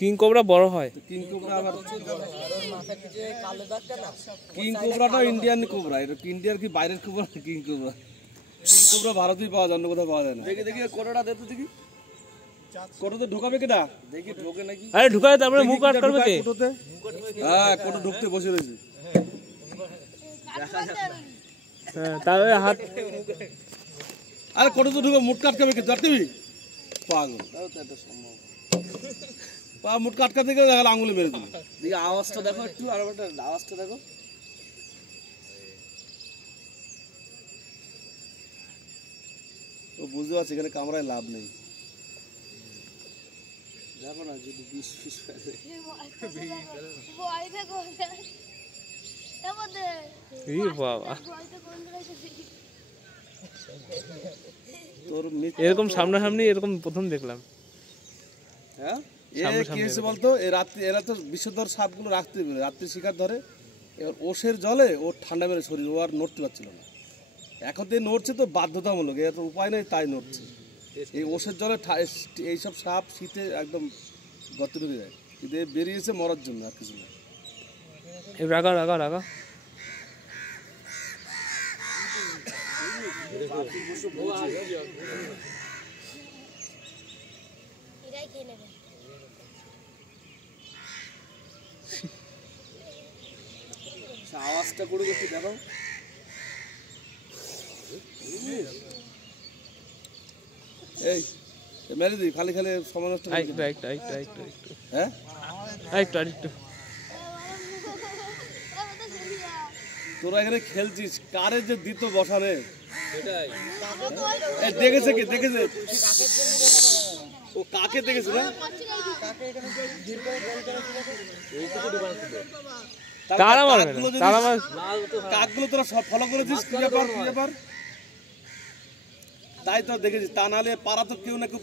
King cobra বড় হয়, king cobra আবার কিং কোবরাটা ইন্ডিয়ান কোবরা, এটা ইন্ডিয়ার কি বাইরের cobra? King cobra, king cobra ভারতেই পাওয়া যায়, অন্য কোথাও পাওয়া যায় না। দেখি দেখি কোটোটা দে তো দেখি, কোটোতে ঢোকাবে কেটা দেখি, ঢোকে নাকি? আরে ঢুকায় তারপরে মুখ কাট করবে কে? কোটোতে, হ্যাঁ কোটো ঢুকতে বসে রয়েছে। হ্যাঁ তাহলে হাত, আরে কোটো তো ঢুকে মুখ কাটকাবে কে? জানতিবি পাগল, এটা সম্ভব পা মুখ কাটকাতে গেলে আঙুলে মেরে দিবি। দেখি আওয়াজটা দেখো একটু, আর একটা আওয়াজটা দেখো। ও বুঝতে পারছি এখানে কামড়ায় লাভ নেই, দেখো না যদি বিষ ফিস ফেলে। এরকম সামনাসামনি এরকম প্রথম দেখলাম। হ্যাঁ কি হয়েছে বলতো, এই রাত্রি এরা তো বিষধর সাপগুলো রাত্রি রাত্রি শিকার ধরে, এবার ওষের জলে ও ঠান্ডা মেরে শরীর, ও আর নড়তে পারছিল না। এখন দিয়ে নড়ছে তো বাধ্যতামূলক, এর তো উপায় নেই, তাই নড়ছে। এই ওষের জলে এইসব সাপ শীতে একদম গর্তে ঢুকে যায়, কিন্তু বেরিয়েছে মরার জন্য, আর কিছু না। রাগা রাগা রাগা আওয়াজটা করে একটু দেখো। এই মেরে দিই খালি খালি সময় নষ্ট। হ্যাঁ তোরা এখানে খেলছিস, কারে যে দিত বসানে দেখেছে কি? দেখেছে ও কাকে দেখেছে না? কাকগুলো তোরা সব ফলো করেছিস, কি ব্যাপার? তাই তো দেখেছিস, তা নাহলে পাড়া তো কেউ না কেউ